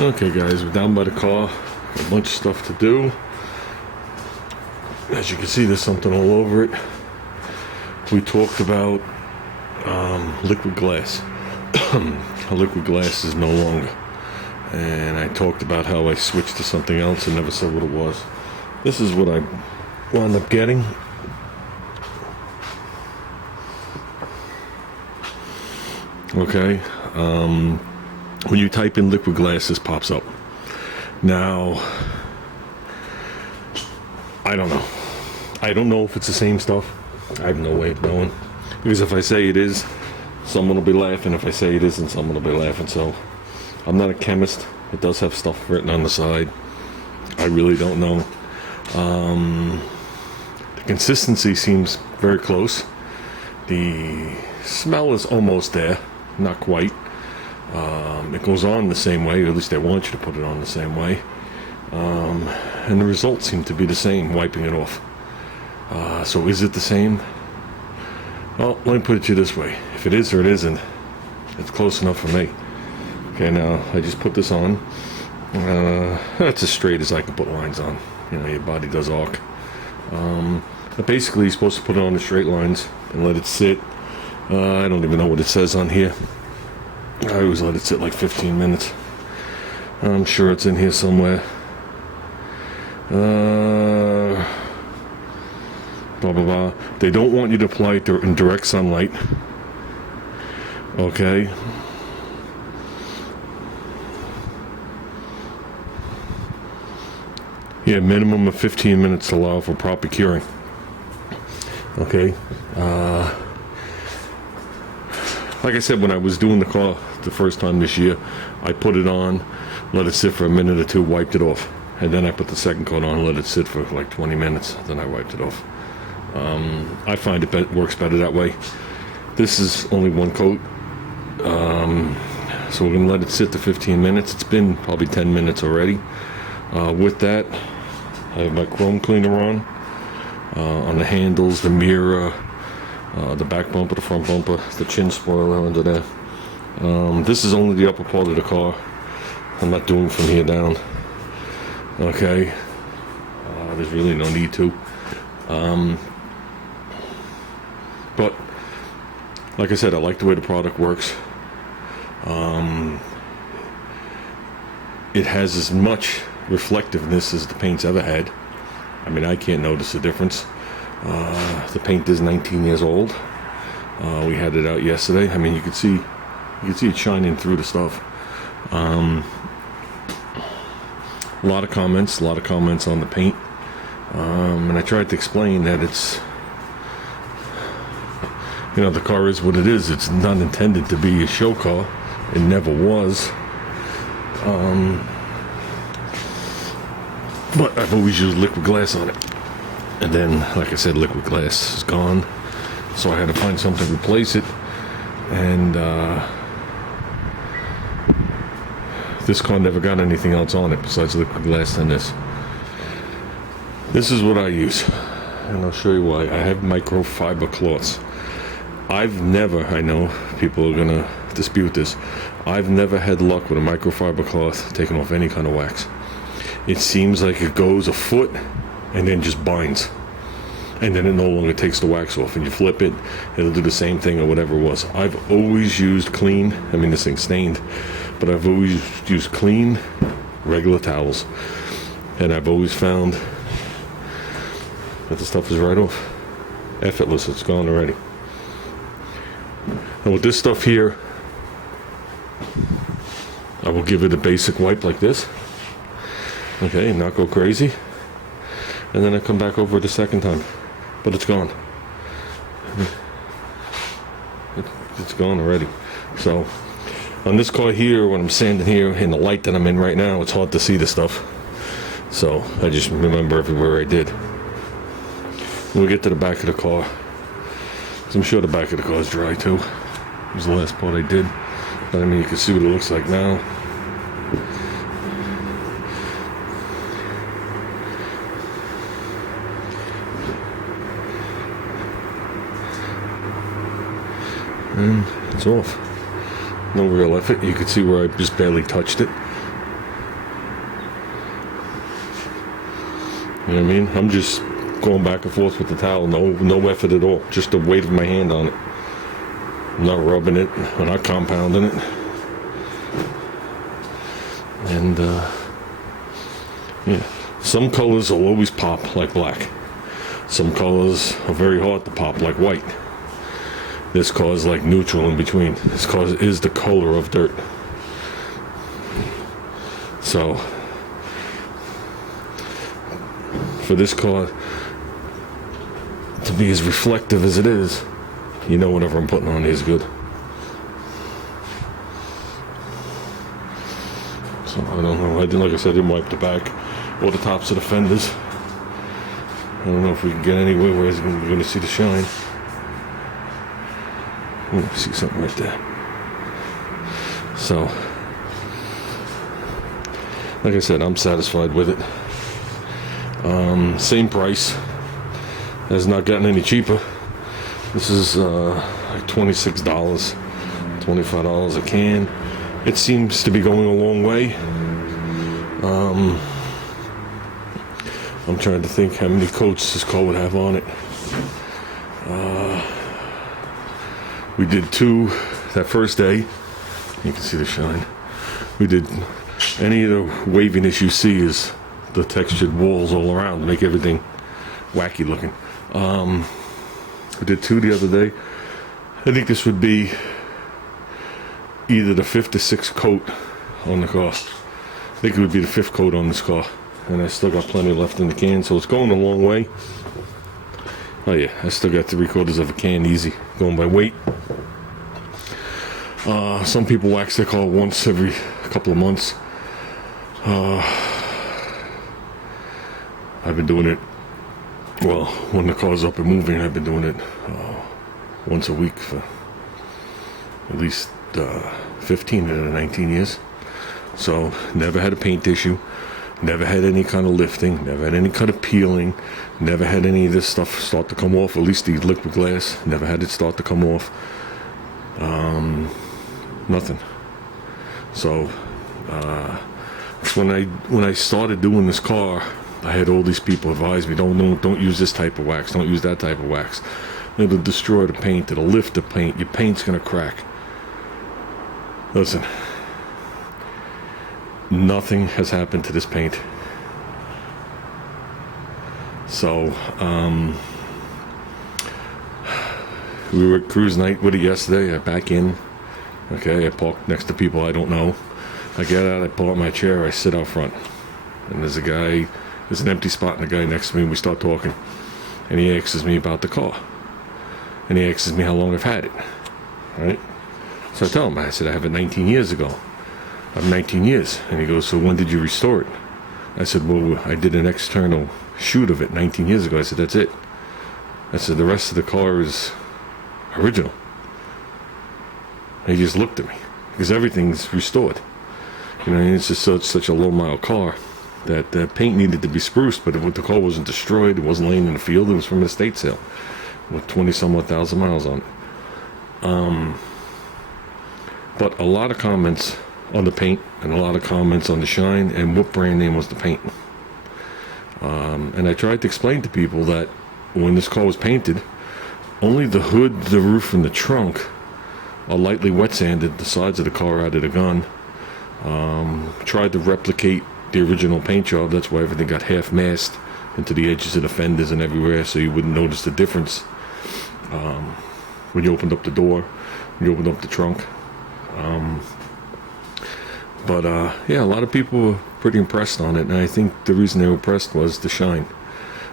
Okay guys, we're down by the car. Got a bunch of stuff to do. As you can see, there's something all over it. We talked about liquid glass. Liquid glass is no longer. And I talked about how I switched to something else and never said what it was. This is what I wound up getting. Okay. When you type in liquid glass, this pops up. Now, I don't know. I don't know if it's the same stuff. I have no way of knowing. Because if I say it is, someone will be laughing. If I say it isn't, someone will be laughing. So, I'm not a chemist. It does have stuff written on the side. I really don't know. The consistency seems very close. The smell is almost there. Not quite. It goes on the same way, or at least they want you to put it on the same way. And the results seem to be the same, wiping it off. So is it the same? Well, let me put it to you this way. If it is or it isn't, it's close enough for me. Okay, now I just put this on. That's as straight as I can put lines on. You know, your body does arc. But basically, you're supposed to put it on the straight lines and let it sit. I don't even know what it says on here. I always let it sit like 15 minutes. I'm sure it's in here somewhere. Blah, blah, blah. They don't want you to apply it in direct sunlight. Okay. Yeah, minimum of 15 minutes to allow for proper curing. Okay. Like I said, when I was doing the car the first time this year, I put it on, let it sit for a minute or two, wiped it off. And then I put the second coat on, let it sit for like 20 minutes, then I wiped it off. I find it works better that way. This is only one coat. So we're going to let it sit to 15 minutes. It's been probably 10 minutes already. With that, I have my chrome cleaner on the handles, the mirror, the back bumper, the front bumper, the chin spoiler under there. This is only the upper part of the car. I'm not doing from here down. Okay. There's really no need to. But, like I said, I like the way the product works. It has as much reflectiveness as the paint's ever had. I mean, I can't notice a difference. The paint is 19 years old. We had it out yesterday. I mean, you can see it shining through the stuff. A lot of comments on the paint. And I tried to explain that it's, you know, the car is what it is. It's not intended to be a show car. It never was. But I've always used liquid glass on it. And then, like I said, liquid glass is gone. So I had to find something to replace it. And this car never got anything else on it besides liquid glass than this. This is what I use. And I'll show you why. I have microfiber cloths. I've never, I know people are going to dispute this, I've never had luck with a microfiber cloth taking off any kind of wax. It seems like it goes a foot and then just binds. And then it no longer takes the wax off. And you flip it, it'll do the same thing or whatever it was. I've always used clean, I mean this thing's stained, but I've always used clean, regular towels. And I've always found that the stuff is right off. Effortless, it's gone already. And with this stuff here, I will give it a basic wipe like this. Okay, and not go crazy. And then I come back over it the second time. But it's gone. It's gone already. So, on this car here, when I'm standing here in the light that I'm in right now, it's hard to see the stuff. So, I just remember everywhere I did. When we get to the back of the car, because I'm sure the back of the car is dry too. It was the last part I did. But I mean, you can see what it looks like now. And it's off. No real effort. You can see where I just barely touched it. You know what I mean? I'm just going back and forth with the towel, no effort at all, just the weight of my hand on it. I'm not rubbing it, I'm not compounding it. And yeah, some colors will always pop like black. Some colors are very hard to pop like white. This car is like neutral in between. This car is the color of dirt. So for this car to be as reflective as it is, you know whatever I'm putting on is good. So I don't know. Like I said, I didn't wipe the back or the tops of the fenders. I don't know if we can get anywhere where we're going to see the shine. Ooh, see something right there. So, like I said, I'm satisfied with it. Same price. Has not gotten any cheaper. This is like $26, $25 a can. It seems to be going a long way. I'm trying to think how many coats this car would have on it. We did 2 that first day. You can see the shine. We did any of the waviness you see is the textured walls all around to make everything wacky looking. We did 2 the other day. I think this would be either the 5th or 6th coat on the car. I think it would be the 5th coat on this car. And I still got plenty left in the can, so it's going a long way. Oh yeah, I still got 3/4 of a can easy, going by weight. Some people wax their car once every couple of months. I've been doing it, well, when the car's up and moving, I've been doing it once a week for at least 15 to 19 years. So never had a paint issue, never had any kind of lifting, never had any kind of peeling, never had any of this stuff start to come off, at least the liquid glass, never had it start to come off. Nothing. So when I started doing this car, I had all these people advise me, don't use this type of wax, don't use that type of wax. It'll destroy the paint, it'll lift the paint, your paint's gonna crack. Listen, nothing has happened to this paint. So we were at cruise night with it yesterday. I back in. Okay, I park next to people I don't know. I get out, I pull out my chair, I sit out front. And there's an empty spot, and a guy next to me, and we start talking. And he asks me about the car. And he asks me how long I've had it. Right? So I tell him, I said, I have it 19 years ago. I'm 19 years. And he goes, so when did you restore it? I said, well, I did an external shoot of it 19 years ago. I said, that's it. I said, the rest of the car is original. And he just looked at me, because everything's restored. You know, it's just such a low mile car that the paint needed to be spruced, but the car wasn't destroyed. It wasn't laying in the field. It was from an estate sale with 20-some-odd thousand miles on it. But a lot of comments on the paint and a lot of comments on the shine and what brand name was the paint. And I tried to explain to people that when this car was painted, only the hood, the roof, and the trunk are lightly wet sanded. The sides of the car added a gun. Tried to replicate the original paint job. That's why everything got half masked into the edges of the fenders and everywhere, so you wouldn't notice the difference when you opened up the door, when you opened up the trunk. But yeah, a lot of people were pretty impressed on it, and I think the reason they were impressed was the shine.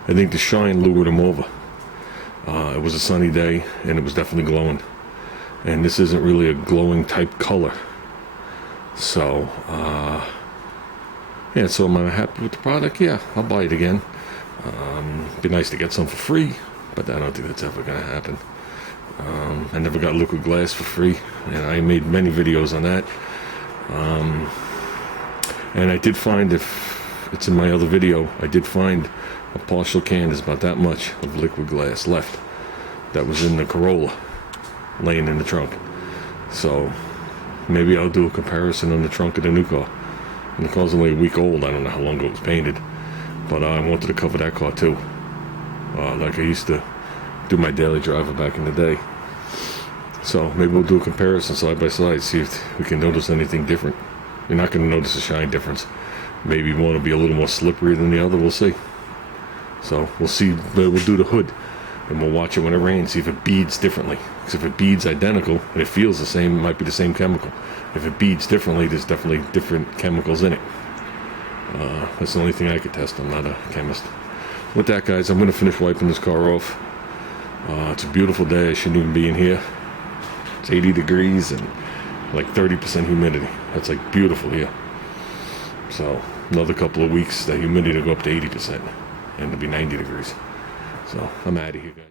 I think the shine lured them over. It was a sunny day, and it was definitely glowing. And this isn't really a glowing type color. So, yeah, so am I happy with the product? Yeah, I'll buy it again. Be nice to get some for free, but I don't think that's ever going to happen. I never got liquid glass for free, and I made many videos on that. And I did find, if it's in my other video, I did find a partial can. There's about that much of liquid glass left that was in the Corolla laying in the trunk. So maybe I'll do a comparison on the trunk of the new car. And the car's only a week old. I don't know how long ago it was painted, But I wanted to cover that car too. Like I used to do my daily driver back in the day. So maybe we'll do a comparison side by side, see if we can notice anything different. You're not going to notice a shine difference. Maybe one will be a little more slippery than the other, we'll see. So we'll see, we'll do the hood, and we'll watch it when it rains, see if it beads differently. Because if it beads identical, and it feels the same, it might be the same chemical. If it beads differently, there's definitely different chemicals in it. That's the only thing I could test. I'm not a chemist. With that, guys, I'm going to finish wiping this car off. It's a beautiful day. I shouldn't even be in here. It's 80 degrees and like 30% humidity. That's like beautiful here. So another couple of weeks, the humidity will go up to 80% and it'll be 90 degrees. So I'm out of here, guys.